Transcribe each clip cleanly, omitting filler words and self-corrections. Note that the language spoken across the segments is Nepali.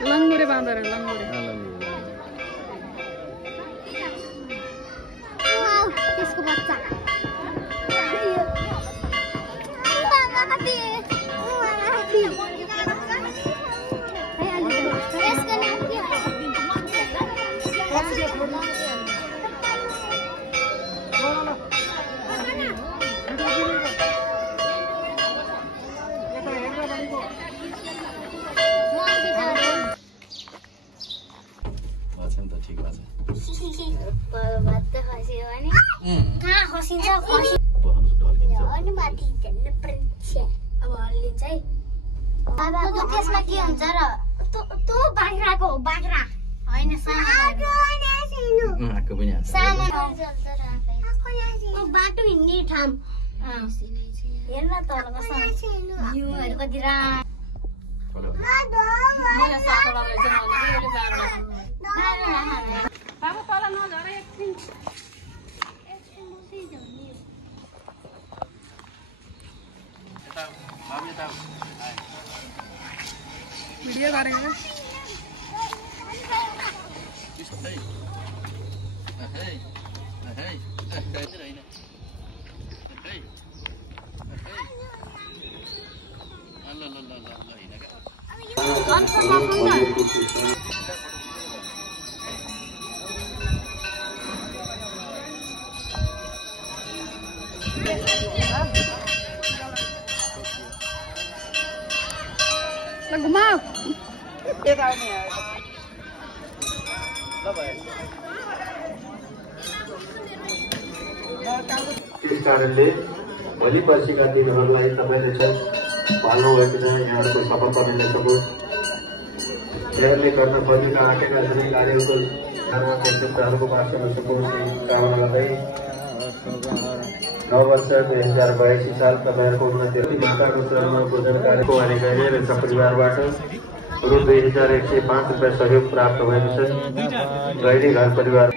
लङ्गुरे बाँदर लङ्गुरे त्यसको बच्चा त्यसमा के हुन्छ र त्यो बाख्राको हो बाख्रा होइन बाटो हिँड्ने ठाउँ हेर्न तल घिउहरू कति भिडियो गरेको घुमाओ त्यस कारणले भोलि पर्सिका दिनहरूलाई तपाईँले चाहिँ पाल्नुभएको छ यहाँहरूको सफलता मिल्न सकोस् मेराले गर्न खोजेका आँटेका सबै कार्यहरूको कार्यकर्ताहरूको पास गर्न सकोस् कामना गर्दै नव वर्ष 2082 साल तपाईँहरूको उन्नति माताको चरणमा पूजन कार्यको अनि गैरे र सपरिवारबाट रु 2105 रुपियाँ सहयोग प्राप्त भएको छ गैरी घर परिवार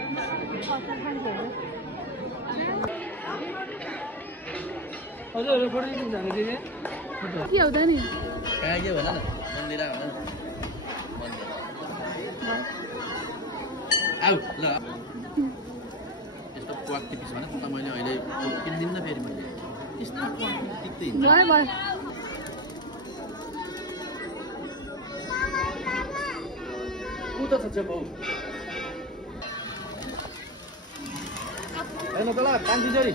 के हुँदा नि यस्तो क्वालिटी पिस भने त मैले अहिले किन्दिनँ फेरि मैले यस्तो क्वालिटी टिक्दै भयो भयो कुतो छ बाउ हेर्नु तल कान्छी छोरी